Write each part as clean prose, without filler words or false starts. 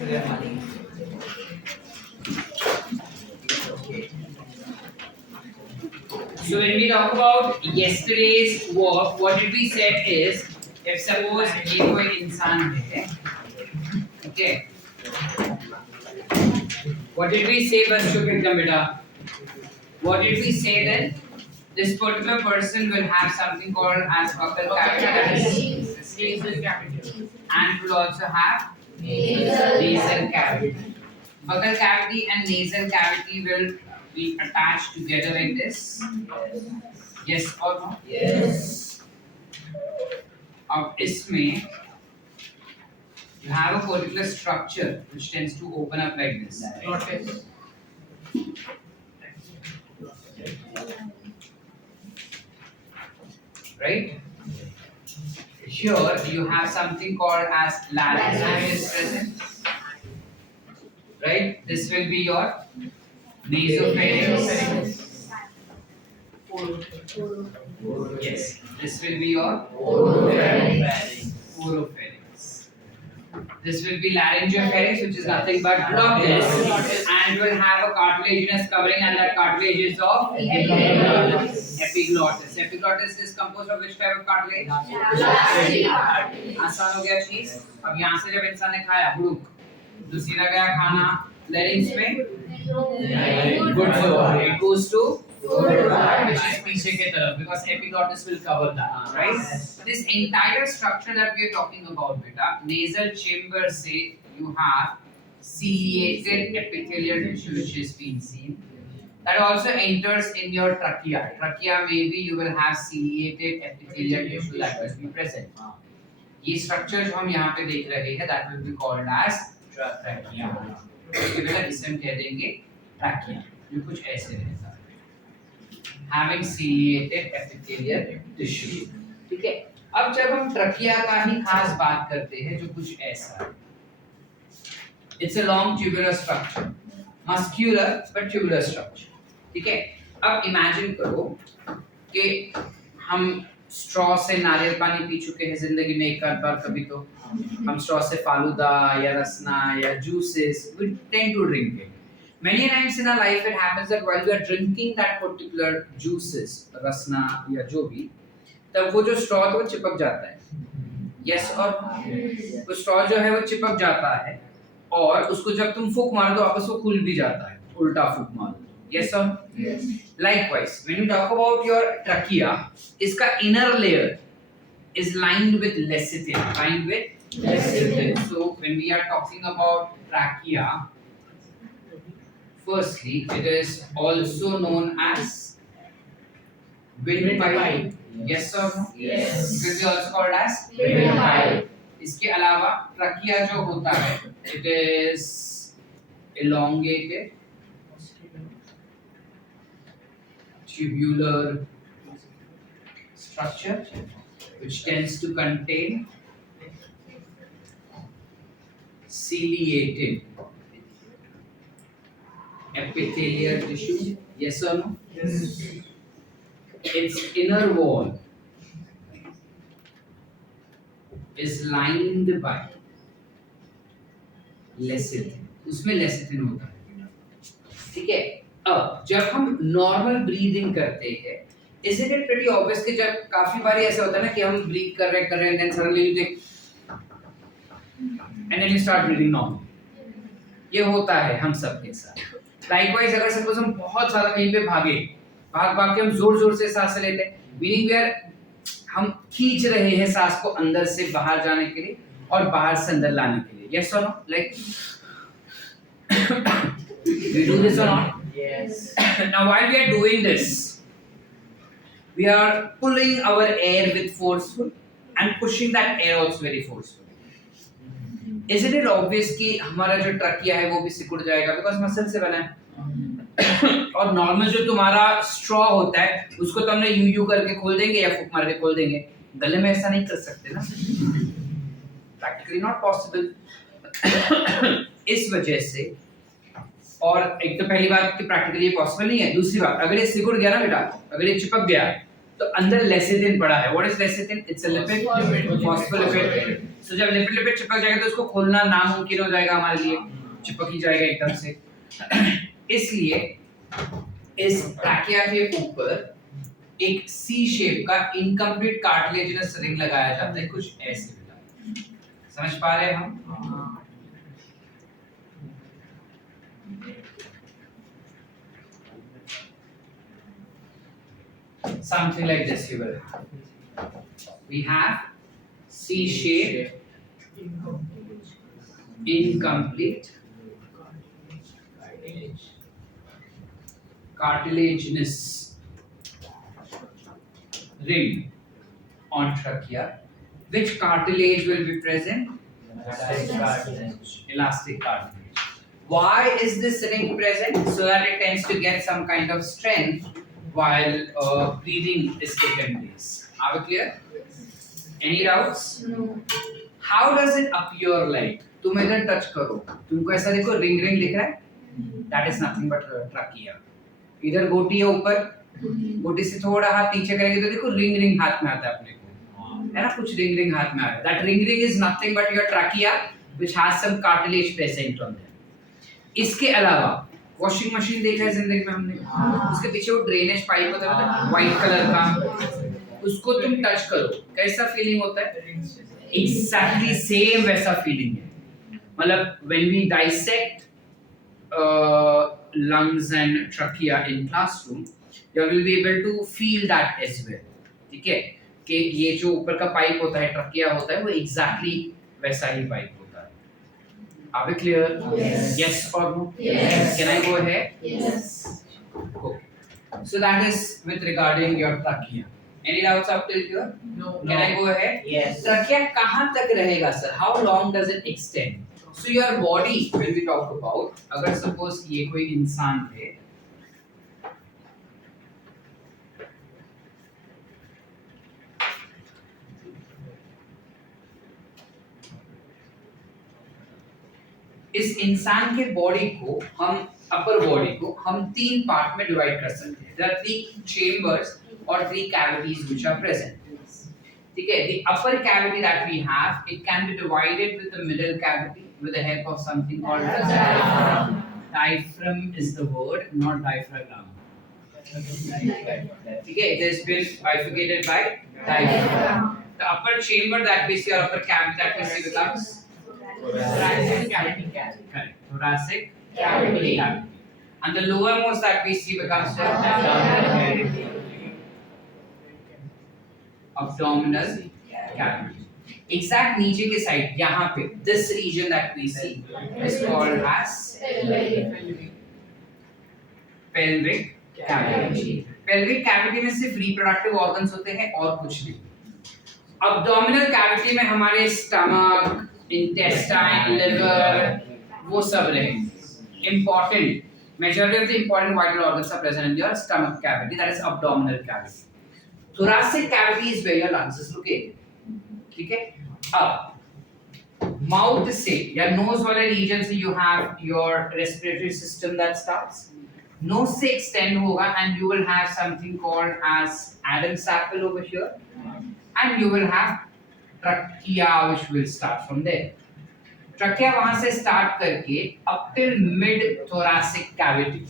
So when we talk about yesterday's work, what did we said is, if suppose ये कोई इंसान है, okay, what did we say बच्चों के एकदम बेटा? What did we say then? This particular person will have something called as buccal cavity, that is nasal cavity, and will also have nasal cavity. Buccal cavity and nasal cavity will be attached together like this. Yes or no? Yes. अब इसमें you have a particular structure which tends to open up like this. Right? Here you have something called as larynx is present. Right? This will be your nasopharynx. Yes. This will be your oropharynx. This will be laryngopharynx, which is nothing but glottis, and will have a cartilaginous covering, and that cartilage is of epiglottis. Epiglottis is composed of which type of cartilage? आसान हो गया चीज. अब यहाँ से जब इंसान ने खाया हुड़ुक, तो सीधा गया खाना larynx में. Good. So it goes to which is पीछे के तरफ, because epiglottis will cover that, right? This entire structure that we are talking about, beta, nasal chamber से you have ciliated epithelial tissue which is being seen. That also enters in your trachea. Trachea maybe you will have ciliated epithelial tissue that will be present. ये structure जो हम यहाँ पे देख रहे हैं, that will be called as trachea. इसके बेटा इसे हम कह देंगे trachea. जो कुछ ऐसे रहता है. Having ciliated epithelial tissue. ठीक है. अब जब हम ट्रकिया का ही खास बात करते हैं, जो कुछ ऐसा है. It's a long tubular structure, muscular but tubular structure. ठीक है. अब imagine करो कि हम straw से नारियल पानी पी चुके हैं जिंदगी में एक बार कभी तो. हम straw से फालूदा या रसना या juices we tend to drink it. Many times in our life it happens that while we are drinking that particular juices, rasna या जो भी, तब वो जो straw है वो चिपक जाता है. Yes or no? वो straw जो है वो चिपक जाता है और उसको जब तुम फूंक मारो तो वापस वो खुल भी जाता है. उल्टा फूंक मारो. Yes or no? Yes. Likewise, when you talk about your trachea, इसका inner layer is lined with lecithin. So when we are talking about trachea, firstly, it is also known as windpipe. Yes or no? Yes. It will be also called as Windpipe. इसके अलावा trachea जो होता है, it is elongated, tubular structure which tends to contain ciliated epithelial tissue. Yes or no? Yes. Its inner wall is lined by lecithin. उसमें lecithin होता है. ठीक है. अब जब हम नॉर्मल ब्रीदिंग करते हैं, isn't it pretty obvious कि जब काफी बारी ऐसा होता है ना कि हम ब्रीथ कर रहे हैं, then suddenly you think and then you start breathing normal. ये होता है हम सब के साथ. Likewise, अगर सपोज हम बहुत ज्यादा कहीं पे भाग के हम जोर से सांस लेते हैं, मीनिंग वी आर हम खींच रहे हैं सांस को अंदर से बाहर जाने के लिए और बाहर से अंदर लाने के लिए. Yes or no? Like we do this or not? Yes. Now while we are doing this, we are pulling our air with forceful and pushing that air also very forceful. Isn't it obvious कि हमारा जो trachea है वो भी सिकुड़ जाएगा because muscle से बना है. और नॉर्मल जो तुम्हारा स्ट्रॉ होता है उसको तो हमने यू करके खोल देंगे या फूंक मार के खोल देंगे. गले में ऐसा नहीं कर सकते ना. Practically not possible. इस वजह से, और एक तो पहली बात कि प्रैक्टिकली पॉसिबल नहीं है. दूसरी बात, अगर ये सिकुड़ गया ना बेटा, अगर ये चिपक गया तो अंदर लेसिथिन पड़ा है. What is lecithin? It's a lipid, phospholipid. So जब लिपिड चिपक जाएगा तो उसको खोलना नामुमकिन हो जाएगा हमारे लिए, चिपक ही जाएगा एकदम से. इसलिए इस ट्रैकिया के ऊपर एक सी शेप का इनकम्प्लीट कार्टिलेजिनस रिंग लगाया जाता है, कुछ ऐसे. समझ पा रहे हैं हम? Something like this you will have. We have C-shaped incomplete cartilaginous ring on trachea. Which cartilage will be present? Elastic cartilage. Why is this ring present? So that it tends to get some kind of strength while breathing is taken place. Are we clear? Any doubts? No. How does it appear like? तुम इधर touch करो, तुमको ऐसा देखो ring ring दिख रहा है? That is nothing but trachea. इधर गोटी है ऊपर, गोटी से थोड़ा हाथ नीचे करेंगे तो देखो रिंग रिंग हाथ में आता है अपने को, है ना? कुछ रिंग रिंग हाथ में आ रहा है. That ring ring is nothing but your trachea which has some cartilage present on there. इसके अलावा वॉशिंग मशीन देखा है जिंदगी में हमने, उसके पीछे वो ड्रेनेज पाइप होता है व्हाइट कलर का, उसको तुम टच करो कैसा फीलिंग होता है? एग्जैक्टली सेम वैसा फीलिंग है. मतलब when we dissect lungs and trachea in classroom you will be able to feel that as well. ठीक है कि ये जो ऊपर का पाइप होता है ट्रकिया होता है वो एग्जैक्टली वैसा ही पाइप होता है. Are we clear? Yes. Yes or no? Yes. Can I go ahead? Yes. Okay. So that is with regarding your trachea. Any doubts up till here? No. Can I go ahead? Yes. Trachea कहाँ तक रहेगा sir? How long does it extend? So your body when we talk about, अगर suppose ये कोई इंसान है, इस इंसान के बॉडी को हम अपर बॉडी को हम तीन पार्ट में डिवाइड कर सकते हैं. There are three chambers or three cavities which are present. ठीक है, the upper cavity that we have, it can be divided with the middle cavity with the help of something called diaphragm. Diaphragm is the word, not diaphragm. ठीक है, it has been bifurcated by diaphragm. The upper chamber that we see or upper cavity that we see becomes thoracic cavity. Correct. Thoracic cavity. And the lowermost that we see becomes abdominal cavity. Exact नीचे के side यहाँ पे this region that we see is called as pelvic cavity. Pelvic cavity में सिर्फ reproductive organs होते हैं और कुछ नहीं. Abdominal cavity में हमारे stomach, intestine, liver वो सब रहेंगे. Important. Majority of the important vital organs are present in your stomach cavity, that is abdominal cavity. Thoracic cavity is where your lungs is located. ठीक है? अब माउथ से या नोज वाले रीजन से you have your respiratory system that starts. Nose से extend होगा and you will have something called as Adam's apple over here, and you will have trachea which will start from there. Trachea वहां से start करके up till mid thoracic cavity.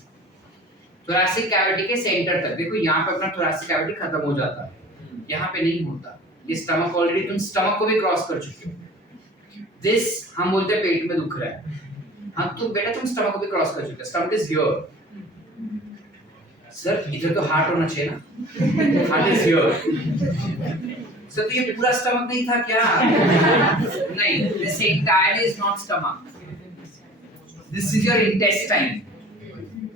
Thoracic cavity के centre तक देखो यहाँ पे अपना thoracic cavity खत्म हो जाता है, यहाँ पे नहीं होता. ये स्टमक ऑलरेडी तुम स्टमक को भी क्रॉस कर चुके हो. दिस हम बोलते हैं पेट में दुख रहा है, हाँ तो बेटा तुम स्टमक को भी क्रॉस कर चुके हो. Stomach is here. सर इधर तो हार्ट होना चाहिए ना, हार्ट इज हियर. सर तो ये पूरा स्टमक नहीं था क्या? नहीं, this entirely is not stomach, this is your intestine.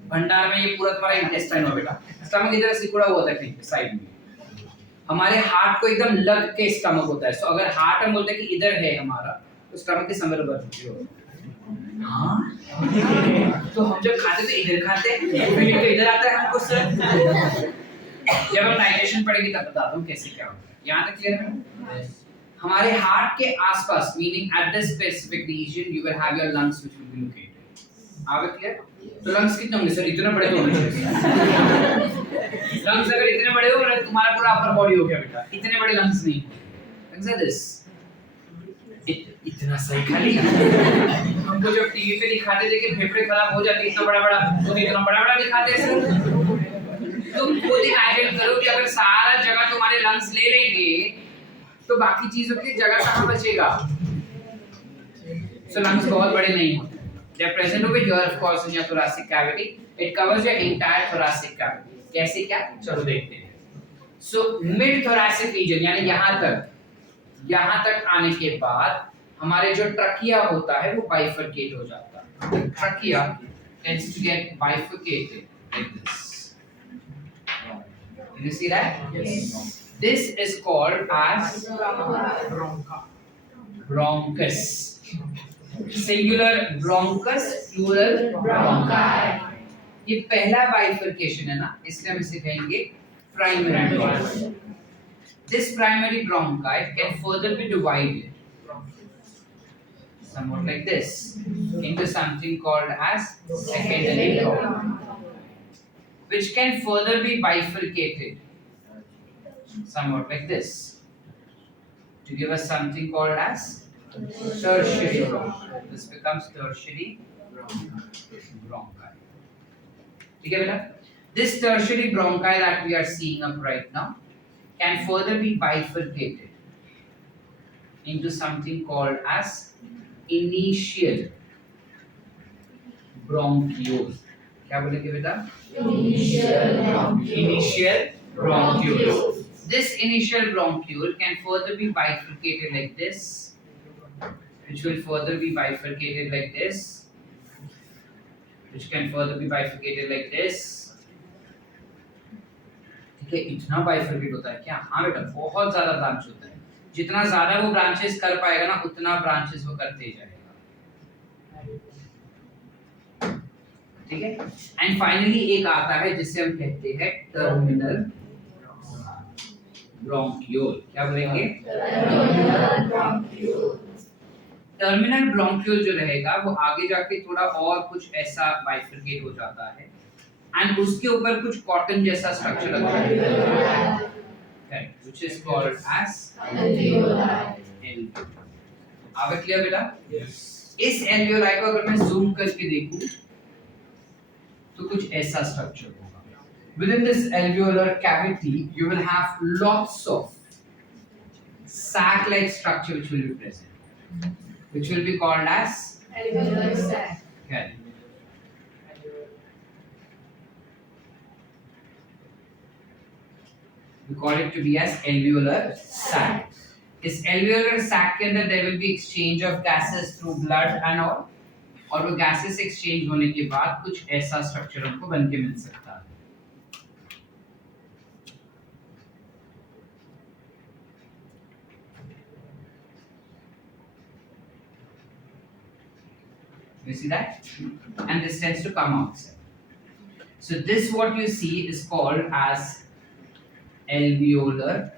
भंडार में ये पूरा तुम्हारा इंटेस्टाइन हो बेटा. स्टमक इधर सिकुड़ा हुआ था कहीं साइड में. हमारे हार्ट को एकदम लग के स्टमक होता है. सो अगर हार्ट हम बोलते हैं कि इधर है हमारा, तो स्टमक के संदर्भ में होती है. हाँ तो हम जब खाते तो इधर खाते हैं, फिर तो इधर आता है हमको सर. जब हम डाइजेशन पढ़ेंगे तब बताता हूँ कैसे क्या होता है. यहाँ तक क्लियर है? हमारे हार्ट के आसपास meaning at this specific region you will have your lungs which will be located. आगे क्लियर? तो लंग्स कितने होंगे सर? इतने बड़े तो होने चाहिए। लंग्स अगर इतने बड़े हो गए तुम्हारा पूरा अपर बॉडी हो गया बेटा। इतने बड़े लंग्स नहीं होते। Lungs are this. इतना सही खाली हमको जब टीवी पे दिखाते थे कि फेफड़े खराब हो जाते इतना बड़ा बड़ा, तो इतना बड़ा बड़ा दिखाते सर। तुम खुद इमेजिन करो कि अगर सारा जगह तुम्हारे लंग्स ले लेंगे तो बाकी चीजों की जगह कहाँ बचेगा? So lungs बहुत बड़े नहीं होते। They are present over here of course in your thoracic cavity. It covers your entire thoracic cavity. कैसे क्या? चलो देखते हैं। So mid thoracic region यानी यहाँ तक आने के बाद हमारे जो ट्रकिया होता है वो बाइफरकेट हो जाता है। Trachea tends to get bifurcated like this. You see that? Yes. This is called as bronchus. Singular bronchus, plural bronchi. ये पहला bifurcation है ना, इसलिए हम इसे कहेंगे primary bronchi. This primary bronchi can further be divided somewhat like this into something called as secondary bronchi, which can further be bifurcated somewhat like this to give us something called as tertiary bronchi. This becomes tertiary bronchi. ठीक है बेटा? This tertiary bronchi that we are seeing up right now can further be bifurcated into something called as initial bronchiole. क्या बोलेंगे बेटा? Initial bronchiole. This initial bronchiole can further be bifurcated like this, which will further be bifurcated like this, which can further be bifurcated like this. ठीक है, इतना bifurcate होता है क्या? हाँ बेटा, बहुत ज़्यादा ब्रांच होता है। जितना ज़्यादा वो ब्रांचेस कर पाएगा ना, उतना ब्रांचेस वो करते जाएगा। ठीक है? एंड फाइनली एक आता है जिसे हम कहते हैं टर्मिनल ब्रोंकियोल। क्या बोलेंगे? टर्मिनल ब्रोंकियोल जो रहेगा वो आगे जाके थोड़ा और कुछ ऐसा बाइफरकेट हो जाता है एंड उसके ऊपर कुछ कॉटन जैसा स्ट्रक्चर लगता है, correct, which is called as alveoli. आगे क्लियर बेटा? यस। इस एल्वियोलाई को अगर मैं जूम करके देखूं तो कुछ ऐसा स्ट्रक्चर होगा। Within this alveolar cavity, you will have lots of sac-like structure which will be present, which will be called as Alveolar sac. Correct. We call it to be as alveolar sac. इस alveolar sac के अंदर there will be exchange of gases through blood and all, और वो gases exchange होने के बाद कुछ ऐसा structure हमको बन के मिल सकता है। You see that? And this tends to come outside. So this what you see is called as alveolar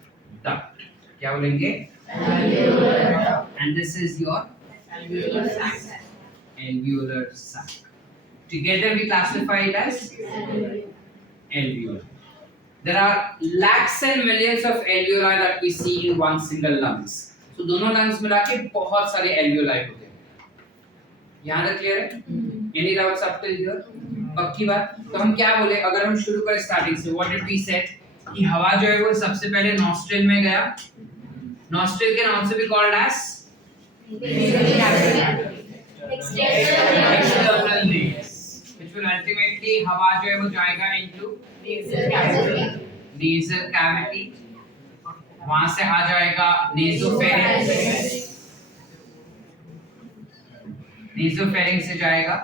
duct. क्या बोलेंगे? Alveolar duct. And this is your Alveolar sac. alveolar sac. Together we classify it as alveolar. There are lakhs and millions of alveoli that we see in one single lungs. So दोनों lungs मिला के बहुत सारे alveoli होते हैं। यहाँ तक clear है? Any doubts up till here? पक्की बात? तो हम क्या बोले? अगर हम शुरू करें स्टार्टिंग से, what did we said? कि हवा जो है वो सबसे पहले नॉस्ट्रिल में गया। नॉस्ट्रिल के नाम से भी called as external nares, which will ultimately हवा जो है वो जाएगा into nasal cavity, वहां से आ जाएगा nasopharynx, nasopharynx से जाएगा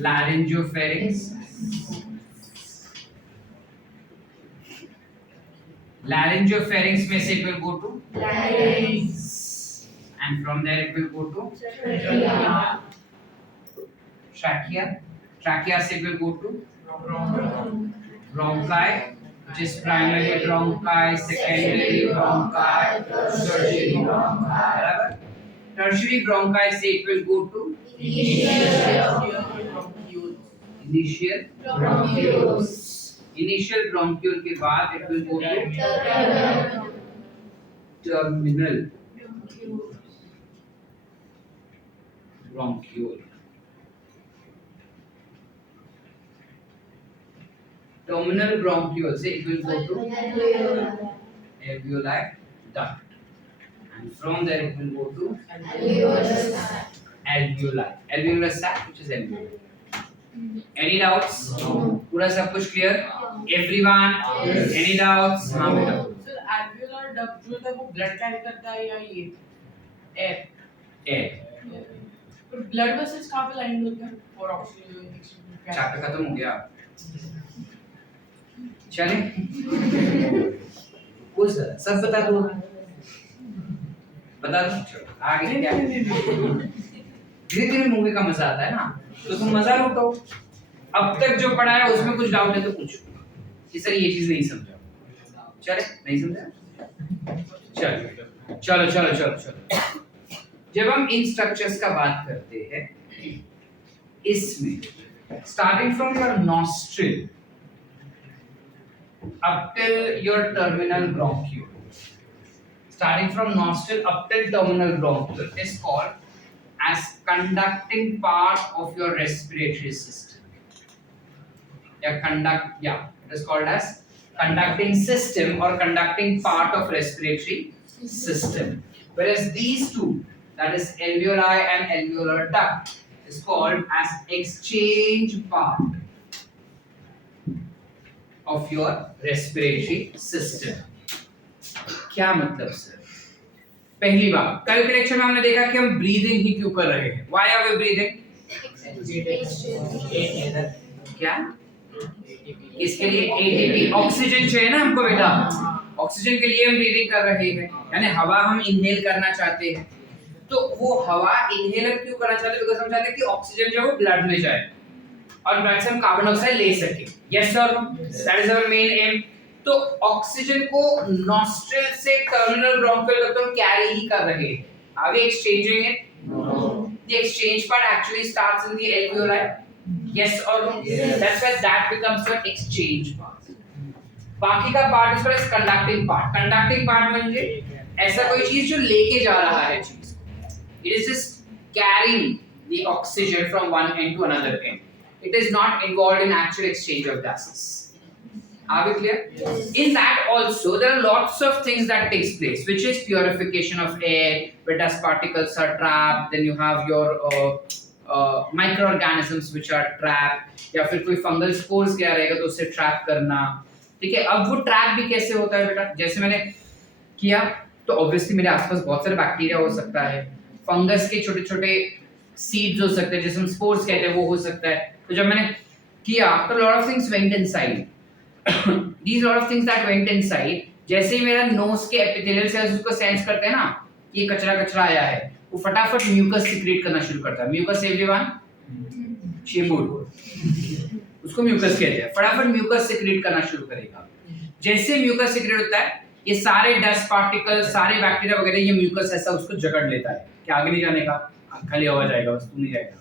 laryngopharynx, laryngopharynx में से it will go to larynx, and from there it will go to trachea, trachea से it will go to bronchi, which is primary bronchi, secondary bronchi, tertiary bronchi, बराबर? tertiary bronchi से it will go to initial bronchiole के बाद it will go to terminal bronchiole. Terminal bronchiole से it will go to alveoli duct, and from there it will go to alveoli, alveolar sac, which is alveoli. Any doubts? No. पूरा सब कुछ clear? Everyone? Yes. Any doubts? हाँ बेटा. Sir alveolar duct जो है वो blood carry करता है या ये एयर? Air. पर ब्लड वेसल्स कहाँ पे लाइन होते हैं फॉर ऑक्सीजन एक्सचेंज? चैप्टर खत्म हो गया. चले? कुछ सब बता दो. बता दो. चलो, आगे क्या? धीरे-धीरे मूवी का मजा आता है ना, तो तुम मजा लूटो. अब तक जो पढ़ा है उसमें कुछ डाउट है तो पूछो कि सर ये चीज नहीं समझा. चले? नहीं समझा? चलो. जब हम इन स्ट्रक्चर्स का बात करते हैं, इसमें starting from your nostril up till your terminal bronchiole, starting from nostril up till terminal bronchiole is called as conducting part of your respiratory system. It is called as conducting system or conducting part of respiratory system. Whereas these two, that is alveoli and alveolar duct, is called as exchange part of your respiratory system. क्या मतलब sir? पहली बात, कल के lecture में हमने देखा कि हम ब्रीदिंग ही क्यों कर रहे हैं. Why are we breathing? क्या? इसके लिए ATP ऑक्सीजन चाहिए ना हमको बेटा. ऑक्सीजन के लिए हम ब्रीदिंग कर रहे हैं, यानी हवा हम इनहेल करना चाहते हैं. तो वो हवा इनहेलर क्यों करना चाहते हैं? बिकॉज़ हम चाहते हैं कि ऑक्सीजन जो है वो ब्लड में जाए और ब्लड से हम कार्बन डाइऑक्साइड ले सके. Yes sir, that is our main aim. तो ऑक्सीजन को नॉस्ट्रिल से टर्मिनल ब्रोंकियल तक तो कैरी ही कर रहे हैं. Are we exchanging it? The exchange part actually starts in the alveoli. Yes or no? Yes. That's why that becomes your exchange part. बाकी का part is called conducting part. Conducting part म्हणजे ऐसा कोई चीज जो लेके जा रहा है चीज. It is just carrying the oxygen from one end to another end. It is not involved in actual exchange of gases. Are we clear? Yes. In that also there are lots of things that takes place, which is purification of air, where dust particles are trapped. Then you have your microorganisms which are trapped. या फिर कोई fungal spores क्या रहेगा तो उसे trap करना. ठीक है. अब वो trap भी कैसे होता है बेटा? जैसे मैंने किया तो obviously मेरे आसपास बहुत सारे बैक्टीरिया हो सकता है. फंगस के छोटे-छोटे सीड्स हो सकते हैं, जिसे हम स्पोर्स कहते हैं, वो हो सकता है. तो जब मैंने किया तो lot of things went inside. These lot of things that went inside, जैसे ही मेरा नोज के एपिथेलियल सेल्स उसको सेंस करते हैं ना कि ये कचरा आया है, वो फटाफट म्यूकस सीक्रेट करना शुरू करता है. म्यूकस एवरीवन शेमूड उसको म्यूकस कहते हैं. फटाफट म्यूकस सीक्रेट करना शुरू करेगा. जैसे म्यूकस सीक्रेट होता है, ये सारे डस्ट पार्टिकल, सारे बैक्टीरिया वगैरह, ये म्यूकस ऐसा उसको जकड़ लेता है कि आगे नहीं जाने का, खाली हवा जाएगा, बस तू नहीं जाएगा.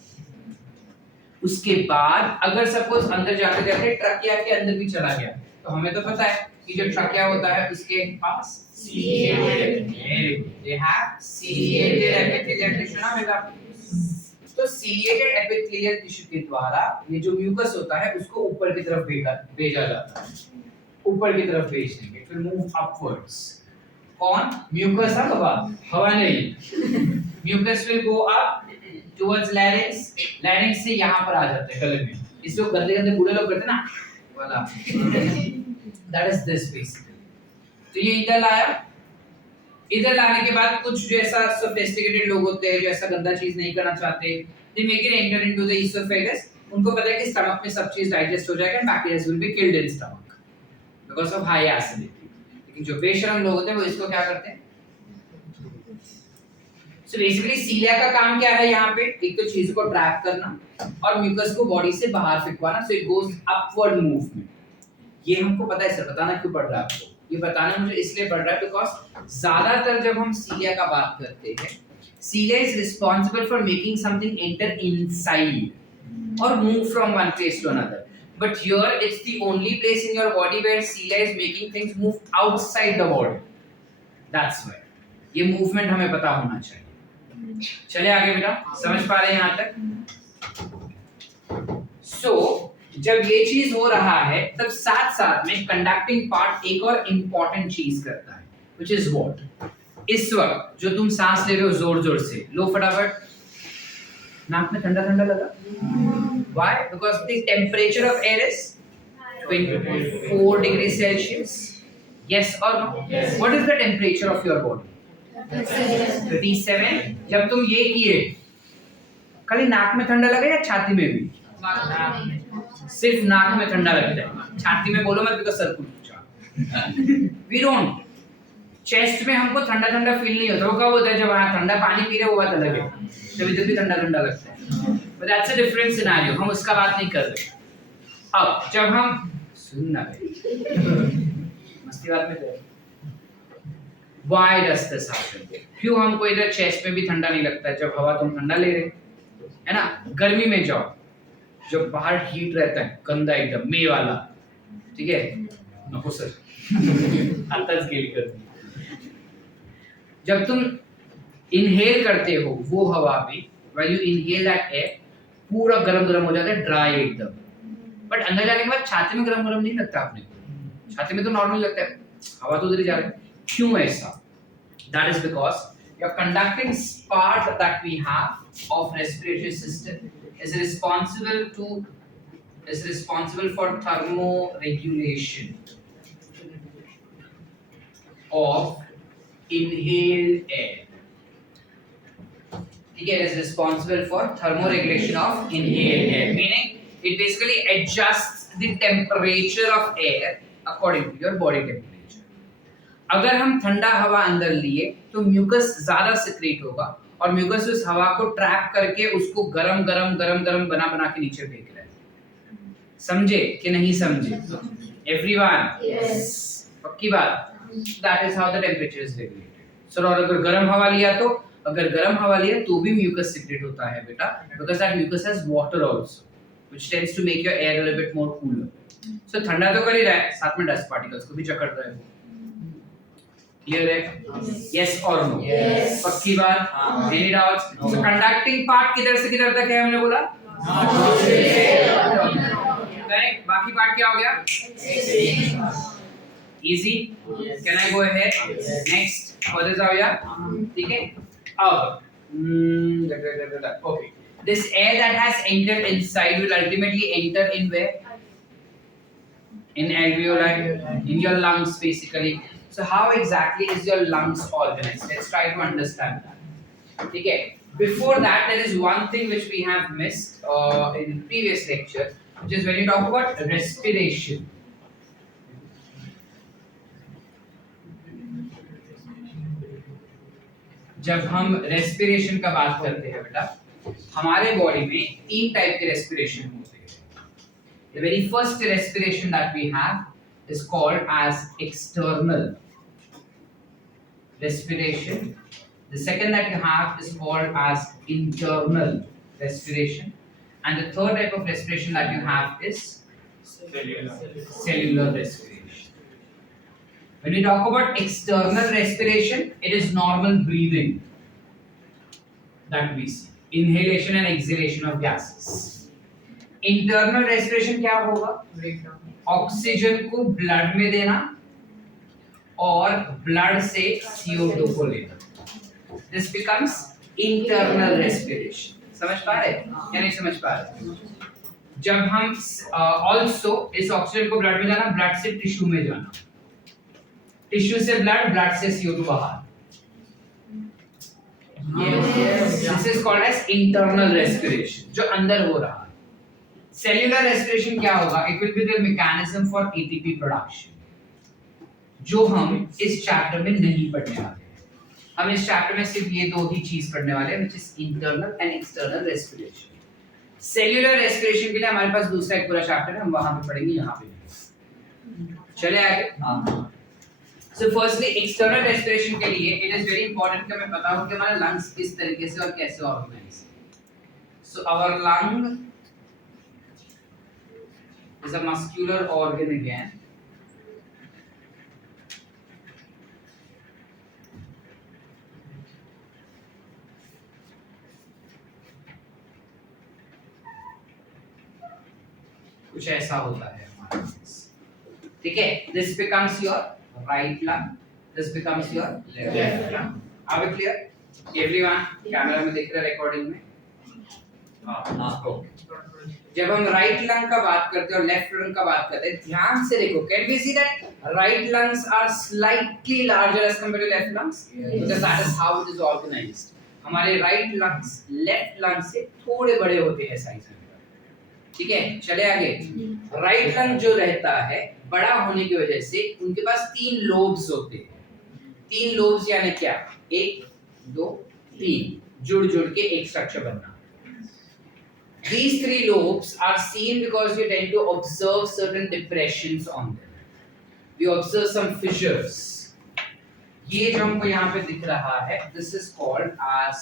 उसके बाद अगर सपोज अंदर जाते जाते ट्रकिया के अंदर भी चला गया, तो हमें तो पता है कि जो ट्रकिया होता है उसके पास they have ciliated epithelial tissue ना बेटा. तो ciliated epithelial tissue के द्वारा ये जो म्यूकस होता है उसको ऊपर की तरफ भेजा जाता है. ऊपर की तरफ भेज देंगे, फिर मूव अपवर्ड्स. कौन? म्यूकस. हवा नहीं. Mucus will go up towards larynx. larynx से यहाँ पर आ जाते हैं गले में. इसको गंदे बूढ़े लोग करते हैं ना वाला. that is this basically. तो ये इधर लाया. इधर लाने के बाद कुछ जो ऐसा sophisticated लोग होते हैं जो ऐसा गंदा चीज नहीं करना चाहते, they make it enter into the esophagus. उनको पता है कि स्टमक में सब चीज डाइजेस्ट हो जाएगा and bacteria will be killed in stomach because of high acidity. लेकिन जो बेशरम लोग होते हैं वो इसको क्या करते हैं? So basically सीलिया का काम क्या है यहाँ पे? एक तो चीज को ट्रैप करना और म्यूकस को बॉडी से बाहर फेंकवाना. So it goes upward movement. ये हमको पता है सर, बताना क्यों पड़ रहा है आपको? ये बताना मुझे इसलिए पड़ रहा है बिकॉज ज्यादातर जब हम सीलिया का बात करते हैं Cilia is responsible for making something enter inside or move from one place to another. But here it's the only place in your body where cilia is making things move outside the body. That's why ये movement हमें पता होना चाहिए. चले आगे बेटा, समझ पा रहे हैं यहाँ तक? So जब ये चीज हो रहा है तब साथ साथ में कंडक्टिंग पार्ट एक और इम्पोर्टेंट चीज करता है, which is what? इस वक्त जो तुम सांस ले रहे हो जोर जोर से, लो फटाफट. नाक में ठंडा ठंडा लगा? Why? Because the temperature of air is 24 degrees Celsius. Yes or no? Yes. What is the temperature of your body? 37. जब तुम ये किए, खाली नाक में ठंडा लगा या छाती में भी? सिर्फ नाक में ठंडा लगता है, छाती में बोलो मत बिकॉज़ सर पूछा. We don't. चेस्ट में हमको ठंडा ठंडा फील नहीं होता. वो कब होता है? जब आप ठंडा पानी पी रहे हो, वो बात अलग है. जब इधर भी ठंडा ठंडा लगता है. But that's a different scenario. हम उसका बात नहीं कर रहे. अब जब हम सुनना मस्ती बात में थे. Why does this happen? क्यों हमको इधर चेस्ट में भी ठंडा नहीं लगता जब हवा तुम ठंडा ले रहे है ना? गर्मी में जाओ, जब बाहर हीट रहता है गंदा एकदम मे वाला, ठीक है? नको सर आताच गेली गर्मी. जब तुम इनहेल करते हो वो हवा भी, when you inhale that air, पूरा गरम गरम हो जाता है, ड्राई एकदम. बट अंदर जाने के बाद छाती में गरम गरम नहीं लगता आपने. छाती में तो नॉर्मल लगता है, हवा तो उधर ही जा रही है. क्यों ऐसा? That is because your conducting part that we have of respiratory system is responsible for thermoregulation of inhaled air. ठीक है, it is responsible for thermoregulation of inhaled air, meaning it basically adjusts the temperature of air according to your body temperature. अगर हम ठंडा हवा अंदर लिए तो mucus ज्यादा सिक्रेट होगा और म्यूकस उस हवा को ट्रैप करके उसको गरम गरम गरम गरम बना बना के नीचे फेंक रहा है. समझे कि नहीं समझे? एवरीवन? Yes. पक्की बात? That is how the temperature is regulated. So और अगर गरम हवा लिया तो, अगर गरम हवा लिया तो भी म्यूकस सिक्रेट होता है बेटा, because that mucus has water also, which tends to make your air a little bit more cooler. So ठंडा तो कर ही रहा है, साथ में डस्ट पार्टिकल्स को भी जकड़ रहा है वो. क्लियर है? Yes or no? Yes. पक्की बात? Any doubts? So conducting part किधर से किधर तक है हमने बोला? Correct. बाकी पार्ट क्या हो गया? Easy? Can I go ahead? Next. Further जाओ यार. ठीक है? अब okay. This air that has entered inside will ultimately enter in where? In alveoli, in your lungs basically. So how exactly is your lungs organized? Let's try to understand that. Okay. Before that, there is one thing which we have missed in previous lecture, which is when you talk about respiration. जब हम respiration का बात करते हैं बेटा, हमारे body में 3 type के रेस्पिरेशन होते हैं. The very first respiration that we have is called as external respiration. The second that you have is called as internal respiration, and the third type of respiration that you have is cellular respiration. When we talk about external respiration, it is normal breathing that we see, inhalation and exhalation of gases. Internal respiration क्या होगा? Oxygen को blood में देना और blood से CO2 को लेना. This becomes internal respiration. समझ पा रहे या नहीं समझ पा रहे? जब हम also इस ऑक्सीजन को ब्लड में जाना, ब्लड से टिश्यू में जाना, टिश्यू से ब्लड, ब्लड से CO2 बाहर. Yes. This is called as internal respiration, जो अंदर हो रहा है. Cellular respiration क्या होगा? It will be the mechanism for ATP production, जो हम इस चैप्टर में नहीं पढ़ने वाले हैं. हम इस चैप्टर में सिर्फ ये 2 ही चीज पढ़ने वाले हैं, which is internal and external respiration. Cellular respiration के लिए हमारे पास दूसरा एक पूरा चैप्टर है, हम वहां पे पढ़ेंगे, यहाँ पे. चले आगे. सो फर्स्टली एक्सटर्नल रेस्पिरेशन के लिए इट इज वेरी इंपॉर्टेंट कि हमें पता हो कि हमारा लंग्स किस तरीके से और कैसे ऑर्गेनाइज है। So our lung is a muscular organ again. कुछ ऐसा होता है हमारा, ठीक है। This becomes your right lung, this becomes your left lung. Are we clear everyone? Camera में दिख रहा है, रिकॉर्डिंग में? ओके। जब हम राइट लंग का बात करते हैं और लेफ्ट लंग का बात करते हैं, ध्यान से देखो, can we see that right lungs are slightly larger as compared to left lungs, because that is how it is organised. हमारे राइट लंग्स लेफ्ट लंग से थोड़े बड़े होते हैं साइज में, ठीक है। चले आगे। राइट लंग जो रहता है बड़ा होने की वजह से उनके पास 3 लोब्स होते हैं। 3 लोब्स यानी क्या? 1 2 3 जुड़ जुड़ के एक स्ट्रक्चर बनना। These 3 lobes are seen because we tend to observe certain depressions on them. We observe some fissures. ये जो हमको यहाँ पे दिख रहा है, this is called as,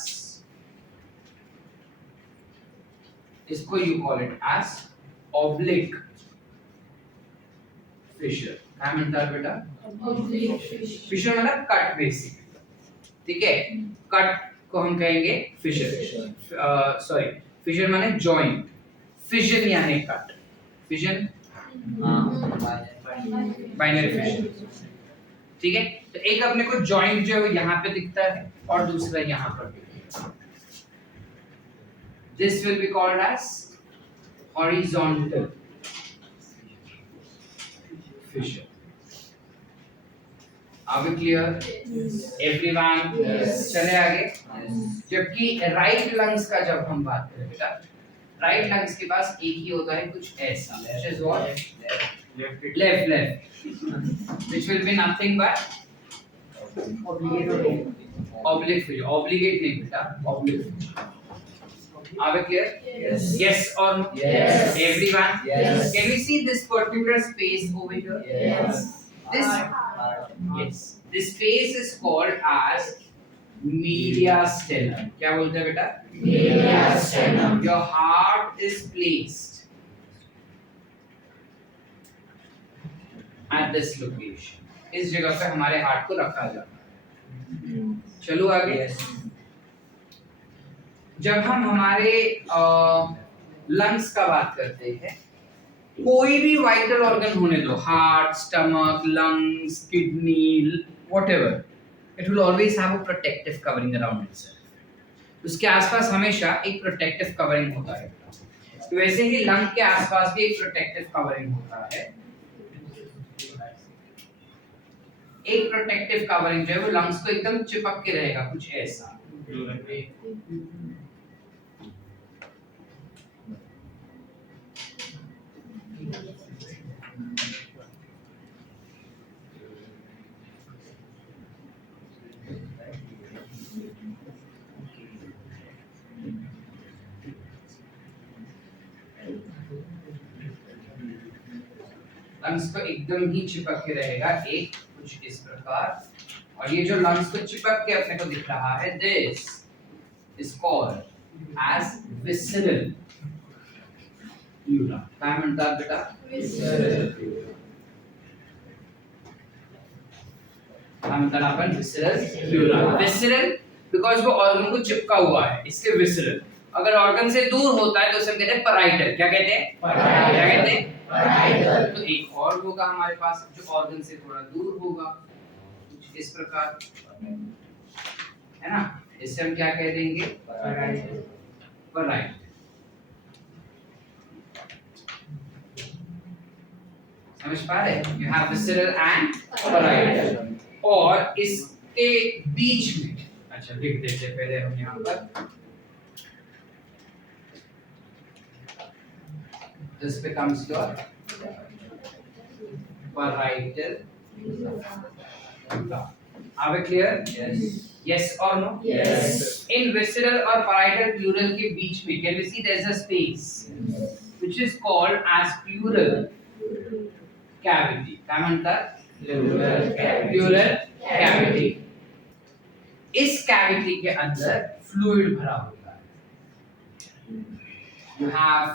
इसको you call it as oblique fissure। क्या मिलता है बेटा? Oblique fissure मतलब कट बेसिक, ठीक है। कट को हम कहेंगे फिशर। सॉरी, फिशर माने जॉइंट, फिजन यानी कट, फिजन बाइनरी फिशर, ठीक है। तो एक अपने को जॉइंट जो है यहाँ पे दिखता है और दूसरा यहाँ पर भी। This will be called as horizontal fissure. Are we clear? Yes. Everyone? Yes. चले आगे। जबकि राइट लंग्स का जब हम बात करें बेटा, राइट लंग्स के पास एक ही होता है कुछ ऐसा, which is what? Left, which will be nothing but oblique fissure, obligate नहीं बेटा, oblique fissure। Are we clear? Yes. Yes or no? Yes. Everyone? Yes. Can we see this particular space over here? Yes. This, yes, this space is called as mediastinum। क्या बोलते हैं बेटा? Mediastinum. Your heart is placed at this location। इस जगह पे हमारे heart को रखा जाता है। चलो आगे। जब हम हमारे लंग्स का बात करते हैं, कोई भी वाइटल ऑर्गन होने दो, heart, stomach, lungs, kidney, whatever, it will always have a protective covering around itself. उसके आसपास हमेशा एक प्रोटेक्टिव कवरिंग होता है। तो वैसे ही लंग के आसपास भी एक प्रोटेक्टिव कवरिंग होता है। एक प्रोटेक्टिव कवरिंग जो है वो लंग्स को एकदम चिपक के रहेगा, कुछ ऐसा। लंग्स को एकदम ही चिपक के रहेगा, एक कुछ इस प्रकार। और ये जो लंग्स को चिपक के अपने को दिख रहा है, this is called as visceral pleura. काय म्हणतात बेटा? Visceral pleura. काय म्हणतात आपण? Visceral pleura. विसरल बिकॉज़ वो ऑर्गन को चिपका हुआ है, इसके विसरल। अगर ऑर्गन से दूर होता है तो उसे हम कहते हैं पैराइटल। क्या कहते हैं? पैराइटल। क्या कहते हैं? पैराइटल। तो एक और होगा हमारे पास जो ऑर्गन से थोड़ा दूर होगा, कुछ इस प्रकार, है ना। इसे हम क्या कह देंगे? पैराइटल। पैराइटल। समझ पा रहे? You have visceral and parietal. और इसके बीच में, अच्छा लिख देते पहले हम यहाँ पर, this becomes your parietal pleural। Are we clear? Yes. Yes or no? Yes. In visceral or parietal pleural के बीच में, can we see there is a space which is called as pleural cavity। क्या म्हणतात? Pleural cavity. इस cavity के अंदर fluid भरा होता है। You have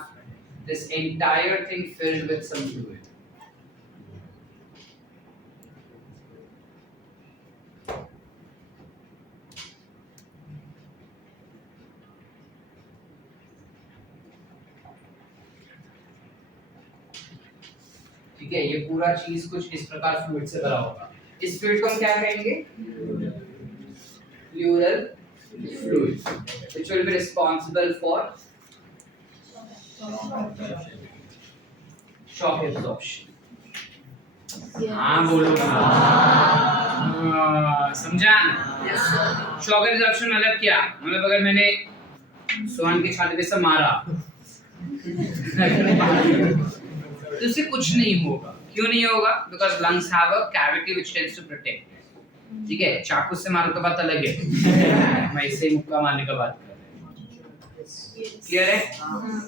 this entire thing filled with some fluid. ठीक है, ये पूरा चीज कुछ इस प्रकार फ्लूइड से भरा होगा। इस फ्लूइड को हम क्या कहेंगे? Pleural fluid, which will be responsible for shock absorption. हाँ बोलो। समझा? शॉक एब्जॉर्प्शन मतलब क्या? मतलब अगर मैंने सोहन की छाती पे से मारा तो उससे कुछ नहीं होगा। क्यों नहीं होगा? Because lungs have a cavity which tends to protect. ठीक है, चाकू से मारो तो बात अलग है, मैं इससे मुक्का मारने का बात कर रहा हूँ। क्लियर है?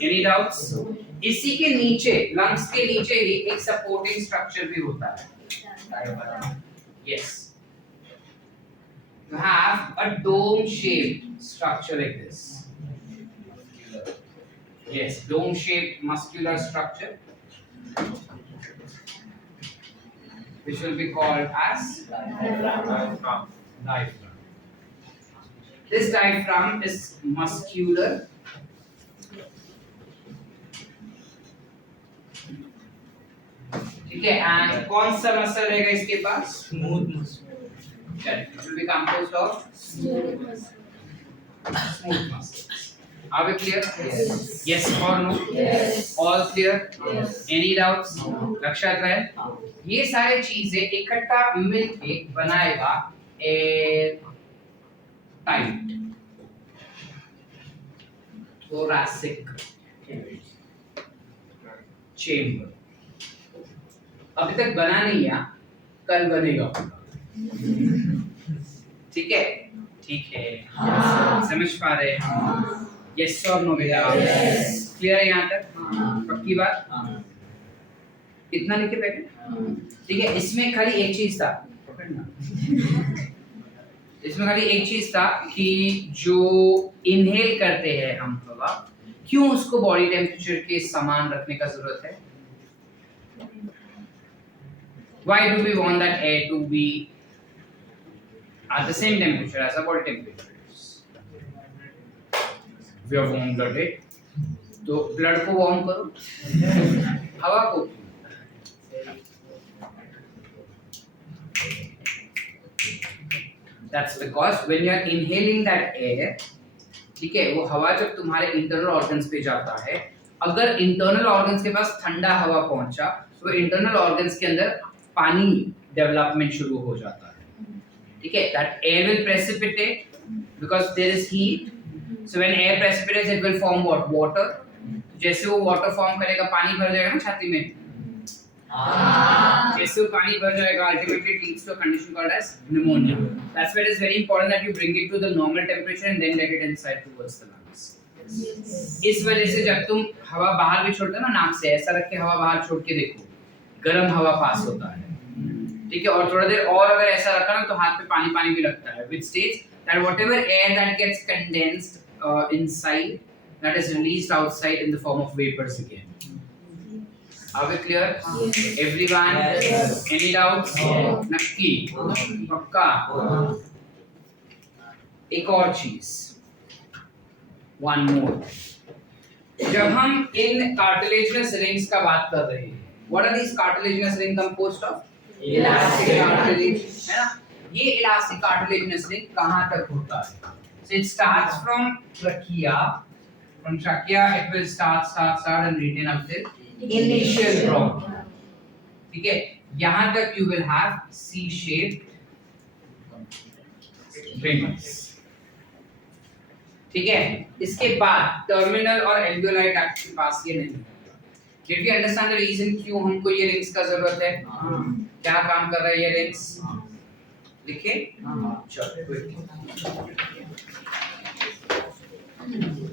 Any doubts? इसी के नीचे, लंग्स के नीचे ही एक सपोर्टिंग स्ट्रक्चर भी होता है। Yes, you have a dome shaped structure like this. Yes, dome shaped muscular structure which will be called as diaphragm. This diaphragm is muscular. ठीक है, and कौन सा मसल रहेगा इसके पास? Smooth muscle. Correct. It will be composed of smooth muscles. Are we clear? Yes. Yes or no? Yes. All clear? Yes. Any doubts? No. लक्षात रहे? ये सारे चीजें इकट्ठा मिलके बनाएगा एयर टाइट thoracic chamber. अभी तक बना नहीं है, कल बनेगा। ठीक है? ठीक है। समझ पा रहे हैं? यस और नो बेटा? क्लियर है यहाँ तक? पक्की बात? कितना लिखे पहले? ठीक है, इसमें खाली एक चीज था, इसमें खाली एक चीज था कि जो इनहेल करते हैं हम हवा, क्यों उसको बॉडी टेम्परेचर के समान रखने का जरूरत है? Why do we want that air to be at the same temperature as our body temperature? We are warm blooded, तो ब्लड को वार्म करो, हवा को। That's because when you are inhaling that air, ठीक है, वो हवा जब तुम्हारे इंटरनल ऑर्गन्स पे जाता है, अगर इंटरनल ऑर्गन्स के पास ठंडा हवा पहुंचा तो इंटरनल ऑर्गन्स के अंदर पानी डेवलपमेंट शुरू हो जाता है। ठीक है, that air will precipitate because there is heat. So when air precipitates, it will form what? Water. जैसे वो वाटर फॉर्म करेगा, पानी भर जाएगा ना छाती में। जैसे वो पानी भर जाएगा, ultimately it leads to a condition called as pneumonia. That's why it is very important that you bring it to the normal temperature and then let it inside towards the lungs. इस वजह से जब तुम हवा बाहर भी छोड़ते हो ना, नाक से ऐसा रख के हवा बाहर छोड़ के देखो, गर्म हवा पास होता है। ठीक है, और थोड़ा देर और अगर ऐसा रखा ना तो हाथ पे पानी पानी भी लगता है, which states that whatever air that gets condensed inside, that is released outside in the form of vapors again. Are we clear? Yes. Everyone? Yes. Any doubts? Yes. नक्की? पक्का? एक और चीज, one more. जब हम इन cartilaginous rings का बात कर रहे हैं, what are these cartilaginous rings composed of? Elastic cartilage, है ना? ये elastic cartilaginous ring कहाँ तक होता है? So it starts from trachea. From trachea it will start and retain up till initial bronchi. ठीक है, यहाँ तक you will have C-shaped rings. ठीक है, इसके बाद टर्मिनल और एल्वियोलाई डक्ट के पास ये नहीं होगा। Did we understand the reason क्यों हमको ये रिंग्स का जरूरत है? क्या काम कर रहा है ये रिंग्स? लिखे? चलो,